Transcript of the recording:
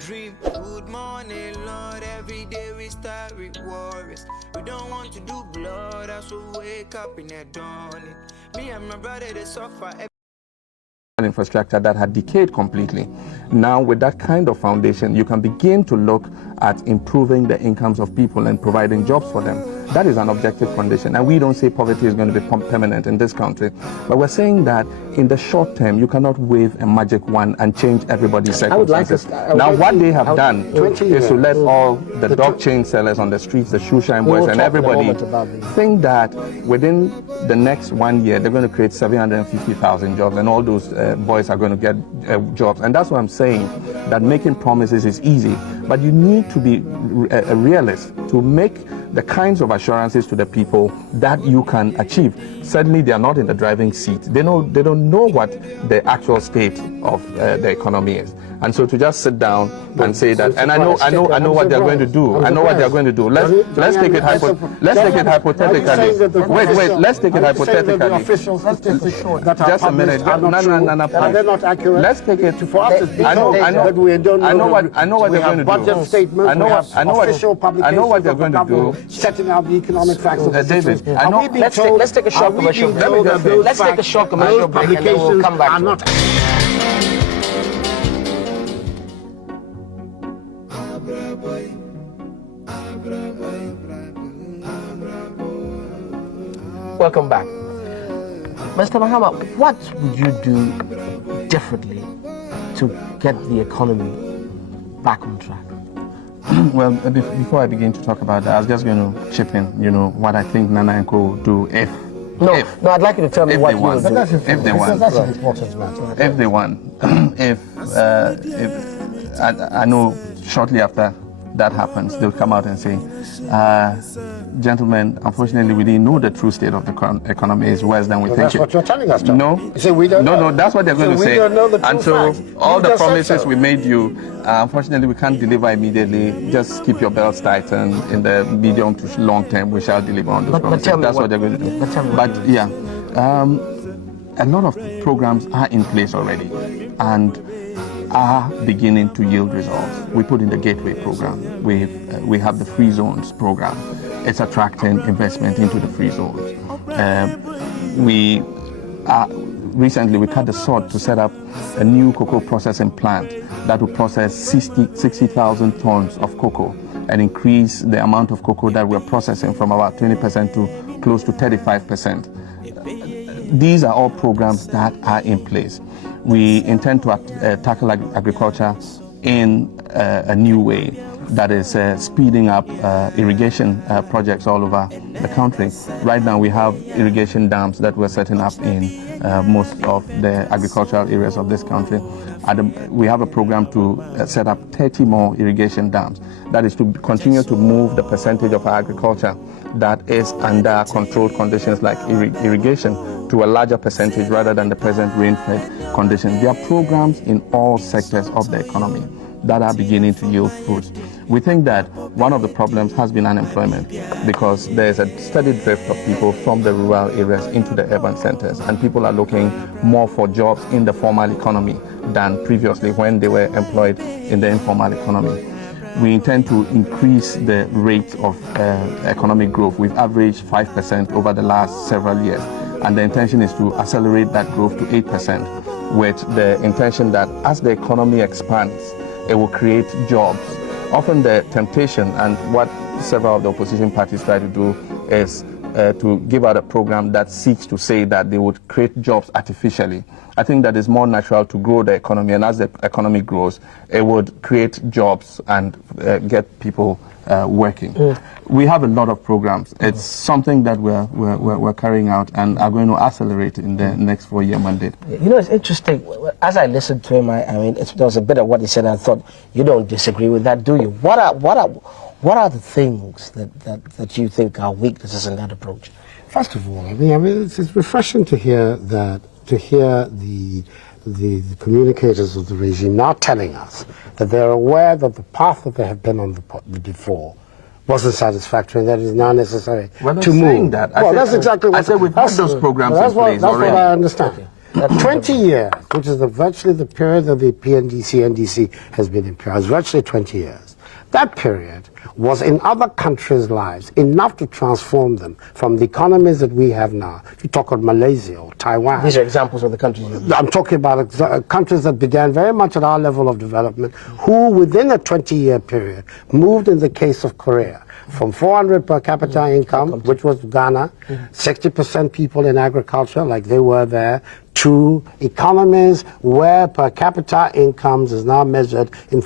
Dream, good morning, Lord. Every day we start with worries. We don't want to do blood, so wake up in the dawning. Me and my brother, they suffer. Infrastructure that had decayed completely. Now, with that kind of foundation, you can begin to look at improving the incomes of people and providing jobs for them. That is an objective condition, and we don't say poverty is going to be permanent in this country, but we're saying that in the short term, you cannot wave a magic wand and change everybody's circumstances. Now, what they have done is to let all the dog chain sellers on the streets, the shoe shine boys, and everybody think that within the next 1 year, they're going to create 750,000 jobs, and all those boys are going to get jobs. And that's what I'm saying, that making promises is easy, but you need to be a realist to make the kinds of assurances to the people that you can achieve. Certainly, they are not in the driving seat. They don't know what the actual state of the economy is. And so to just sit down and say that, and I know what they're going to do. I know what they're going to do. Let's take it hypothetically. Wait. Let's take it hypothetically. Just a minute. No. They're not accurate. Let's take it. I know what they're going to do. Budget statements. I know what they're going to do. Setting out the economic facts of the David, let's take a short commercial break. Let's take a short commercial break and then we'll come back to it. Welcome back. Mr. Mahama, what would you do differently to get the economy back on track? Well, before I begin to talk about that, I was just going to chip in, what I think Nana and Co will do if. No, I'd like you to tell me what you would do. If they want. That's an important matter. If they want. I know shortly after that happens, they'll come out and say, gentlemen, unfortunately, we didn't know the true state of the economy is worse than we think. That's what you're telling us, Tom. No. You say we don't know. No, that's what they're going to say. We don't know the true and so facts. all the promises we made you, unfortunately, we can't deliver immediately. Just keep your belts tightened. In the medium to long term, we shall deliver on those promises. That's what they're going to do. But yeah, a lot of programs are in place already and are beginning to yield results. We put in the Gateway program. We have the Free Zones program. It's attracting investment into the free zones. Recently we cut the sod to set up a new cocoa processing plant that will process 60,000 tons of cocoa and increase the amount of cocoa that we're processing from about 20% to close to 35%. These are all programs that are in place. We intend to tackle agriculture in a new way that is speeding up irrigation projects all over the country. Right now we have irrigation dams that we're setting up in most of the agricultural areas of this country. We have a program to set up 30 more irrigation dams. That is to continue to move the percentage of our agriculture that is under controlled conditions like irrigation to a larger percentage rather than the present rain-fed conditions. There are programs in all sectors of the economy that are beginning to yield fruits. We think that one of the problems has been unemployment because there is a steady drift of people from the rural areas into the urban centers, and people are looking more for jobs in the formal economy than previously when they were employed in the informal economy. We intend to increase the rate of economic growth. We've averaged 5% over the last several years, and the intention is to accelerate that growth to 8%, with the intention that as the economy expands, it will create jobs. Often the temptation, and what several of the opposition parties try to do, is to give out a program that seeks to say that they would create jobs artificially. I think that it's more natural to grow the economy, and as the economy grows, it would create jobs and get people working. We have a lot of programs. It's something that we're carrying out and are going to accelerate in the next 4-year mandate. It's interesting. As I listened to him, there was a bit of what he said. I thought, you don't disagree with that, do you? What are the things that you think are weaknesses in that approach? First of all, it's refreshing to hear that. To hear the communicators of the regime now telling us that they're aware that the path that they have been on before wasn't satisfactory, and that is now necessary Well, to I'm move. saying that. Well, that's exactly what I said we've had those programs in place that's already. what I understand. 20 years, which is virtually the period that the PNDC, NDC has been in power, is virtually 20 years. That period was in other countries' lives enough to transform them from the economies that we have now. If you talk of Malaysia or Taiwan. These are examples of the countries. I'm talking about countries that began very much at our level of development, who within a 20-year period moved, in the case of Korea, from 400 per capita income, which was Ghana, 60% people in agriculture, like they were there, to economies where per capita incomes is now measured in